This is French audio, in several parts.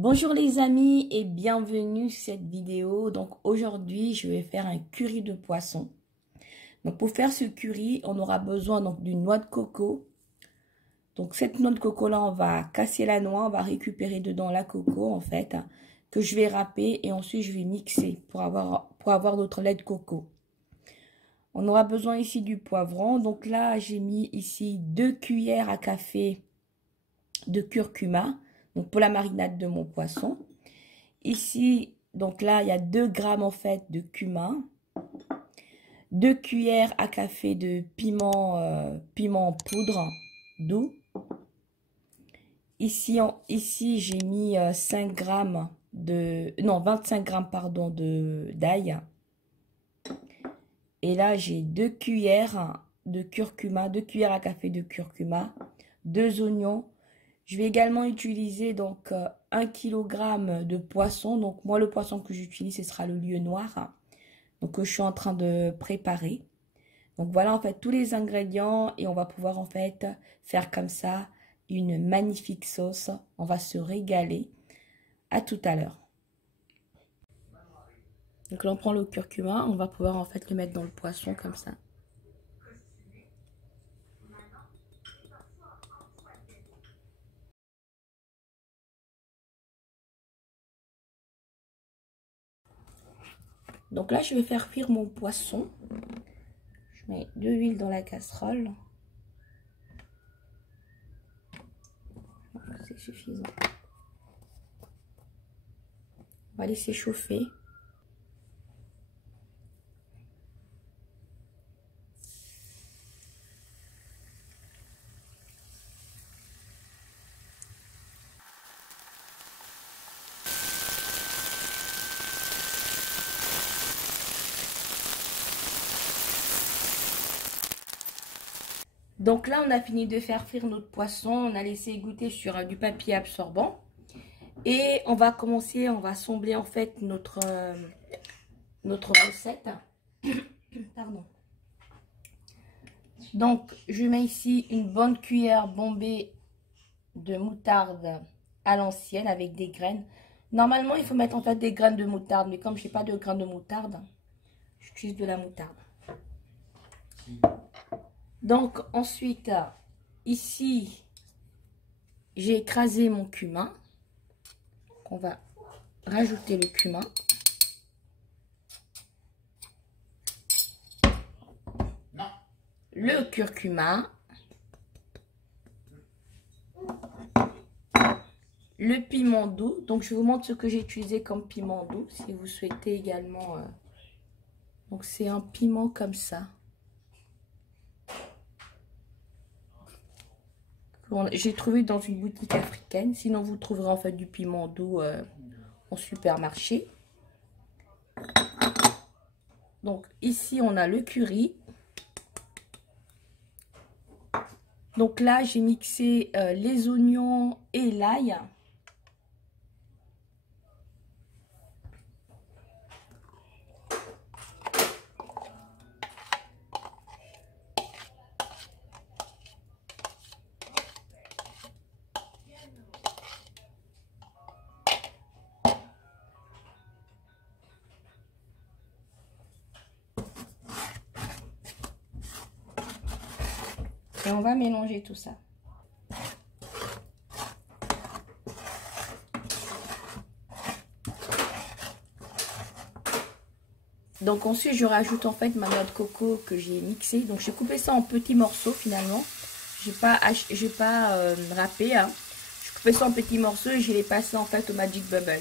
Bonjour les amis et bienvenue sur cette vidéo. Donc aujourd'hui je vais faire un curry de poisson. Donc pour faire ce curry on aura besoin donc d'une noix de coco. Donc cette noix de coco là on va casser la noix, on va récupérer dedans la coco en fait que je vais râper et ensuite je vais mixer pour avoir notre lait de coco. On aura besoin ici du poivron. Donc là j'ai mis ici 2 cuillères à café de curcuma. Donc pour la marinade de mon poisson. Ici, donc là, il y a 2 grammes en fait de cumin. 2 cuillères à café de piment en poudre doux. Ici j'ai mis 5 grammes non, 25 grammes pardon, d'ail. Et là, j'ai 2 cuillères de curcuma, 2 cuillères à café de curcuma, 2 oignons. Je vais également utiliser donc 1 kg de poisson. Donc moi le poisson que j'utilise ce sera le lieu noir. Donc que je suis en train de préparer. Donc voilà en fait tous les ingrédients et on va pouvoir en fait faire comme ça une magnifique sauce. On va se régaler. À tout à l'heure. Donc là on prend le curcuma, on va pouvoir en fait le mettre dans le poisson comme ça. Donc là, je vais faire cuire mon poisson. Je mets de l'huile dans la casserole. C'est suffisant. On va laisser chauffer. Donc là, on a fini de faire frire notre poisson. On a laissé égoutter sur du papier absorbant. Et on va commencer, on va assembler en fait notre recette. Pardon. Donc, je mets ici une bonne cuillère bombée de moutarde à l'ancienne avec des graines. Normalement, il faut mettre en fait des graines de moutarde. Mais comme je n'ai pas de graines de moutarde, j'utilise de la moutarde. Donc, ensuite, ici, j'ai écrasé mon cumin. On va rajouter le cumin. Le curcuma. Le piment doux. Donc, je vous montre ce que j'ai utilisé comme piment doux. Si vous souhaitez également. Donc, c'est un piment comme ça. J'ai trouvé dans une boutique africaine. Sinon, vous trouverez en fait du piment doux en supermarché. Donc, ici, on a le curry. Donc là, j'ai mixé les oignons et l'ail. Et on va mélanger tout ça. Donc ensuite, je rajoute en fait ma noix de coco que j'ai mixée. Donc j'ai coupé ça en petits morceaux finalement. J'ai pas râpé. Hein. J'ai coupé ça en petits morceaux et je l'ai passé en fait au Magic Bubble.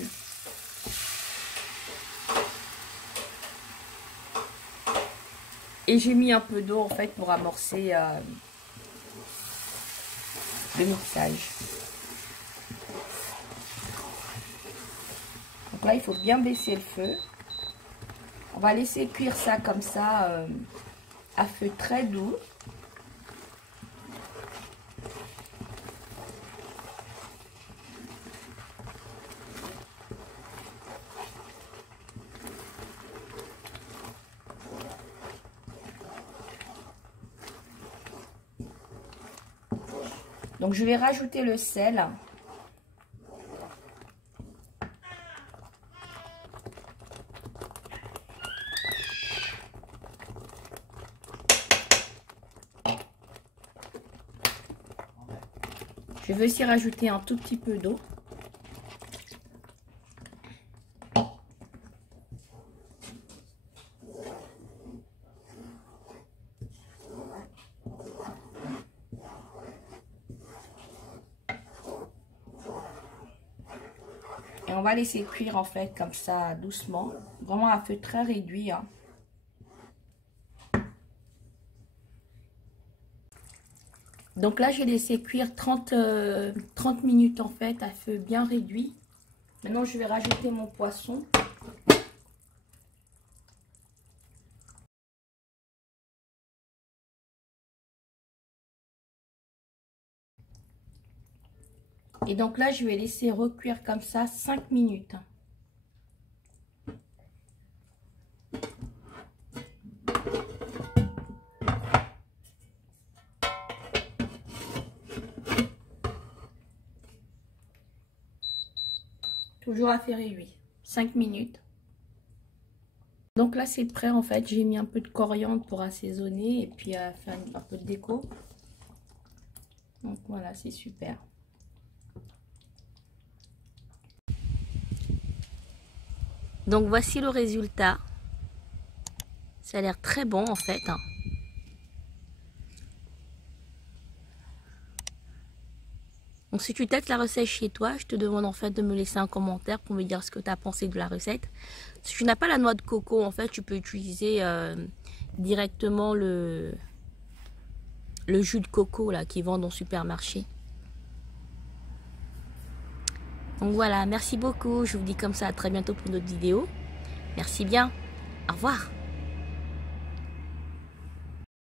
Et j'ai mis un peu d'eau en fait pour amorcer le mixage. Donc là, il faut bien baisser le feu. On va laisser cuire ça comme ça à feu très doux. Donc je vais rajouter le sel. Je vais aussi rajouter un tout petit peu d'eau. Et on va laisser cuire en fait comme ça doucement, vraiment à feu très réduit. Hein. Donc là j'ai laissé cuire 30 minutes en fait à feu bien réduit. Maintenant je vais rajouter mon poisson. Et donc là je vais laisser recuire comme ça 5 minutes. Toujours à feu réduit, 5 minutes. Donc là c'est prêt en fait, j'ai mis un peu de coriandre pour assaisonner et puis faire un peu de déco. Donc voilà, c'est super. Donc voici le résultat. Ça a l'air très bon en fait. Hein. Donc si tu testes la recette chez toi, je te demande en fait de me laisser un commentaire pour me dire ce que tu as pensé de la recette. Si tu n'as pas la noix de coco, en fait, tu peux utiliser directement le jus de coco là qui vend dans le supermarché. Donc voilà, merci beaucoup. Je vous dis comme ça à très bientôt pour une autre vidéo. Merci bien. Au revoir.